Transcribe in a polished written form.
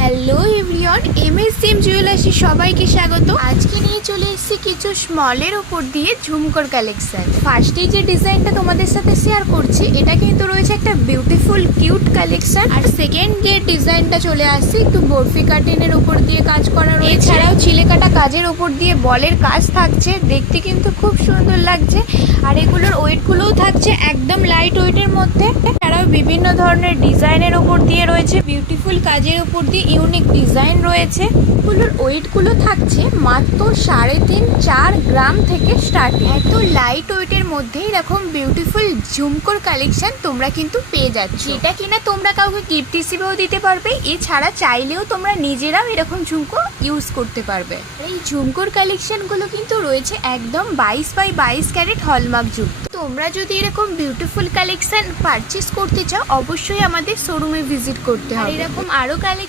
Hello everyone, MSM জুয়েলার্সে সবাইকে স্বাগত। আজকে নিয়ে চলে এসেছি কিছু স্মলের উপর দিয়ে ঝুমকোর কালেকশন। ফার্স্টেই যে ডিজাইনটা তোমাদের সাথে শেয়ার করছি, এটা কিন্তু রয়েছে একটা বিউটিফুল কিউট কালেকশন। আর সেকেন্ড যে ডিজাইনটা চলে আসছে একটু বরফি কাটিনের উপর দিয়ে কাজ করা রয়েছে, এছাড়াও চিলেকাটা কাজের উপর দিয়ে বলের কাজ থাকছে, দেখতে কিন্তু খুব সুন্দর লাগছে। আর এগুলোর ওয়েটগুলোও থাকছে একদম লাইট ওয়েটের মধ্যে। এছাড়াও বিভিন্ন ধরনের ডিজাইনের উপর দিয়ে রয়েছে বিউটিফুল কাজের উপর দিয়ে ইউনিক ডিজাইন রয়েছে। এগুলোর ওয়েটগুলো থাকছে মাত্র 3.5-4 গ্রাম থেকে স্টার্টিং। এত লাইট ওয়েটের মধ্যে এরকম বিউটিফুল ঝুমকোর কালেকশন তোমরা কিন্তু পেয়ে যাচ্ছ, এটা কিনা তোমরা কাউকে গিফট হিসেবেও দিতে পারবে। এছাড়া চাইলেও তোমরা নিজেরাও এরকম ঝুমকো ইউজ করতে পারবে। এই ঝুমকোর কালেকশনগুলো কিন্তু রয়েছে একদম 22x22 ক্যারেট হলমার্ক যুক্ত। তোমরা যদি এরকম বিউটিফুল কালেকশন পারচেস করতে চাও, অবশ্যই আমাদের শোরুমে ভিজিট করতে হবে। এরকম আরো কালেকশন